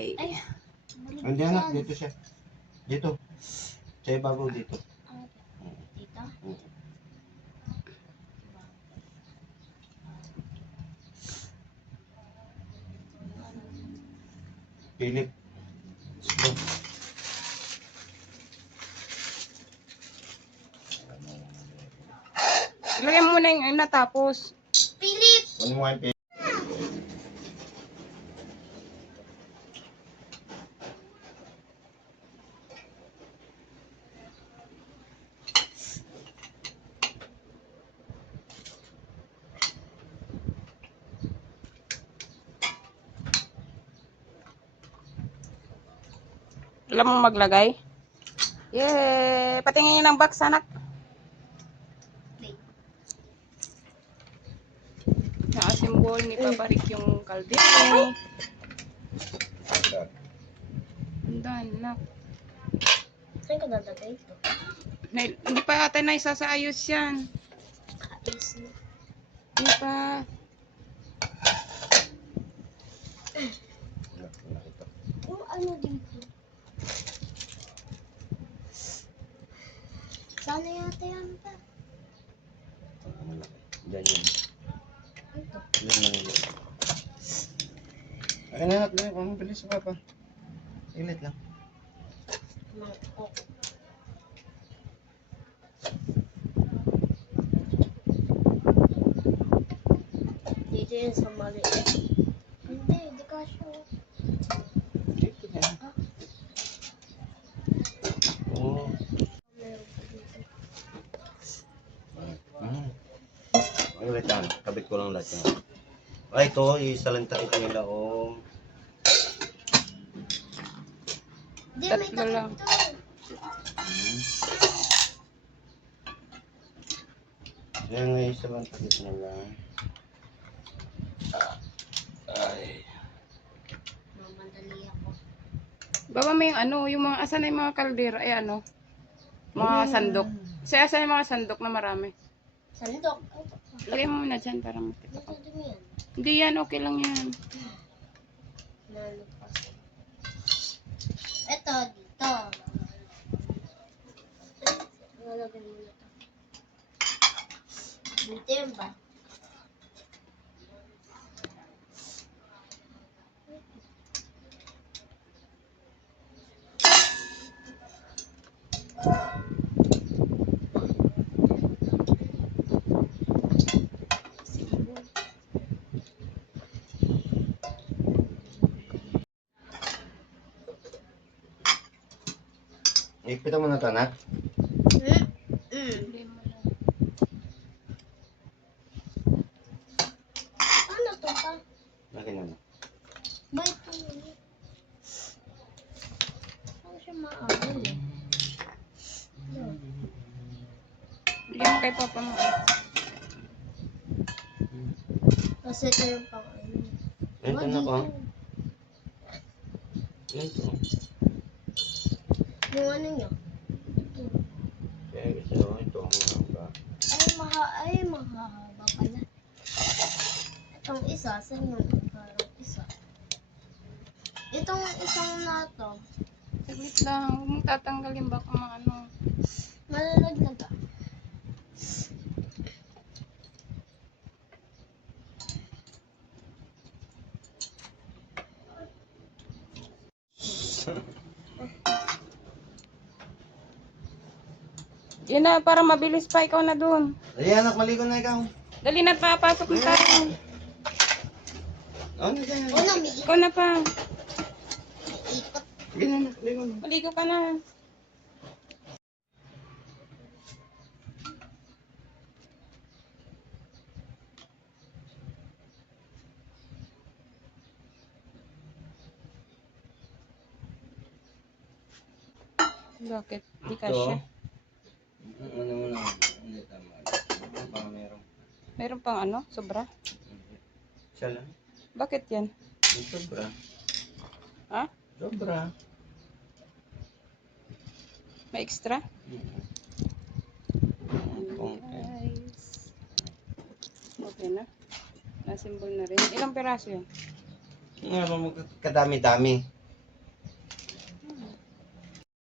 Ay. Hindi anak, dito siya. Dito. Sa ibabaw dito. Dito? Philip. Go. Ilagay mo muna yung natapos. Philip! Ano mo kayo, Philip? Alam mo maglagay? Yeah! Patingin ng box, anak. Nakasimbol ni Papa Rick yung kaldero. Andan, anak. Saan ka dadagay ito? Hindi pa ata na isasaayos yan. Ayos na. Hindi pa. Yung ano dito? Sana yata yan pa. Diyan yun. Ito. Diyan lang yun. Ay, anak, dali. Ang bilis sa papa. Ilit lang. Mangkok. Dito yun sa maliit. Hindi, di ka sure. Dito na. Oo. Meron pa dito. Ay, wait lang. Kabit ko lang lahat yan. Ay, ito. Isalanta ito nila. Oh. Hindi, may Tatlo lang. takip to. Yan nga isalanta ito nila. Ay. Mamadali ako. Baba mo yung ano, yung mga, asan na yung mga kaldero, ay ano, mga sandok. Kasi asan yung mga sandok na marami. Sandok. Lagay mo muna dyan para makita ko. Dito din yan. Hindi yan, okay lang yan. Nalupas. Ito, dito. Nalagay mo na ito. Dito yun ba? Ikpita mo na ito, anak. Hindi mo lang. Ano to pa? Laki na. Ba ito yun? Ano siya maawal eh? Bigyan mo kay Papa mo. Kasi ito yung pang ano. Ito na ko. Ito. Yung ano nyo? Kaya gusto ito ang mga. Ay, mahahaba pala. Itong isa, saan yung parang isa? Itong isang na to, Saglit lang, huwag mong tatanggalin baka mga ano. malalaglag ah. Yan na, para mabilis pa, ikaw na dun. Ay, anak, maligo na ikaw. Dali na, papasok na tayo. Ano dyan? Una, may Ikaw na pa. ikot. Sige na, anak, ligo na. Maligo ka na. Bakit? Di ka siya. Ano mo na? Hindi tama. Baka meron. Meron pang ano? Sobra? Siya lang. Bakit yan? Yung sobra. Ha? Sobra. May extra? Okay. Guys. Okay na. Nasimbol na rin. Ilang peraso yan? Nga mo kadami-dami.